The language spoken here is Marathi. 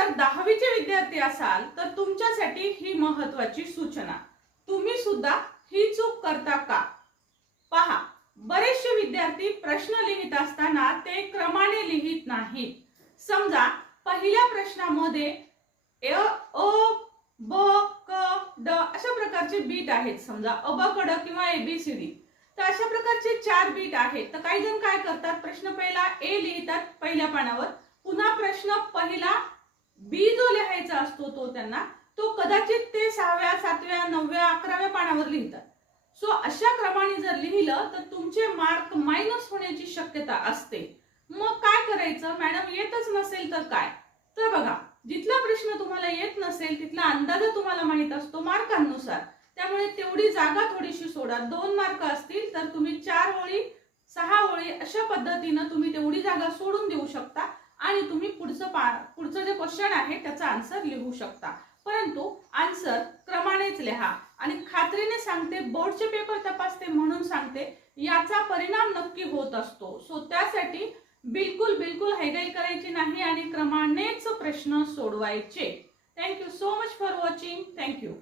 जर 10वीचे विद्यार्थी असाल तर तुमच्यासाठी ही महत्त्वाची सूचना, तुम्ही सुद्धा ही चूक करता का? पहा, बरेचसे विद्यार्थी प्रश्न लिहित असताना ते क्रमाने लिहित नाहीत. समजा पहिल्या प्रश्नामध्ये अ ब क ड अशा प्रकारचे बीट आहेत. समजा अ ब क ड किंवा ABCD, तर अशा प्रकारचे 4 बीट आहेत. तर काही जण काय करतात, प्रश्न पहिला ए लिहितात पहिल्या पानावर, पुन्हा प्रश्न पहिला बी जो लिहायचा असतो तो कदाचित ते 6व्या 7व्या 9व्या 11व्या पानावर लिहितात. सो अशा क्रमाने जर लिहिलं तर तुमचे मार्क मायनस होण्याची शक्यता असते. मग काय करायचं, मॅडम येतच नसेल तर काय? तर बघा, जिथला प्रश्न तुम्हाला येत नसेल तिथला अंदाज तुम्हाला माहित असतो मार्कांनुसार, त्यामुळे तेवढी जागा थोडीशी सोडा. 2 मार्क असतील तर तुम्ही 4 ओळी 6 ओळी अशा पद्धतीने तुम्ही तेवढी जागा सोडून देऊ शकता आणि तुम्ही पुढचं जे क्वेश्चन आहे त्याचा आन्सर लिहू शकता. परंतु आन्सर क्रमानेच लिहा. आणि खात्रीने सांगते, बोर्डचे पेपर तपासते म्हणून सांगते, याचा परिणाम नक्की होत असतो. सो त्यासाठी बिलकुल हयगय करायची नाही आणि क्रमानेच प्रश्न सोडवायचे. Thank you so much for watching. Thank you.